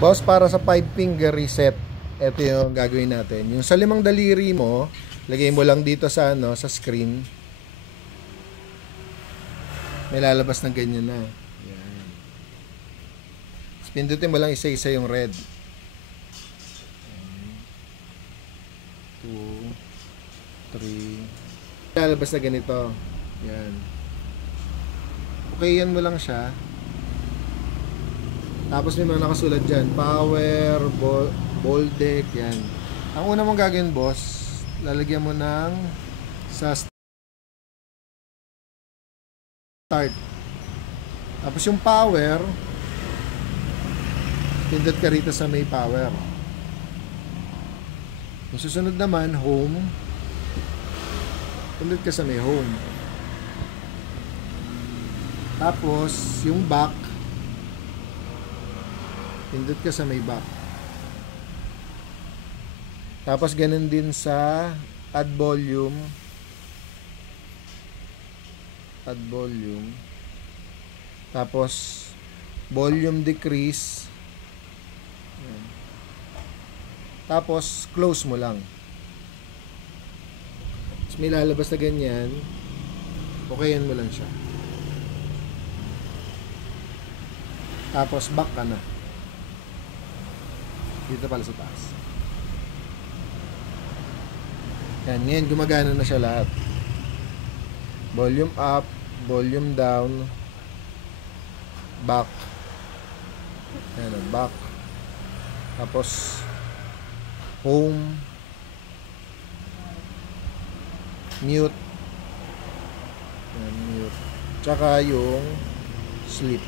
Boss, para sa 5 finger reset, ito yung gagawin natin. Yung sa 5 daliri mo, lagay mo lang dito sa ano, sa screen. May lalabas ng ganyan na. Yan. Pindutin mo lang isa-isa yung red. 2, 3. Lalabas na ganito. Yan. Okay, yan mo lang siya. Tapos may mga nakasulat dyan. Power, bold deck, yan. Ang una mong gagawin, boss, lalagyan mo ng sa start. Tapos yung power, pindot ka rito sa may power. Yung susunod naman, home. Pindot ka sa may home. Tapos, yung back, pindot ka sa may back. Tapos ganun din sa add volume. Add volume. Tapos volume decrease. Ayan. Tapos close mo lang. Tapos may lalabas na ganyan. Okayan mo lang siya. Tapos back ka na. Dito pala sa taas. Yan, ngayon gumagana na siya lahat. Volume up, volume down, back. Yan, back. Tapos home, mute. Yan, mute. Tsaka yung sleep.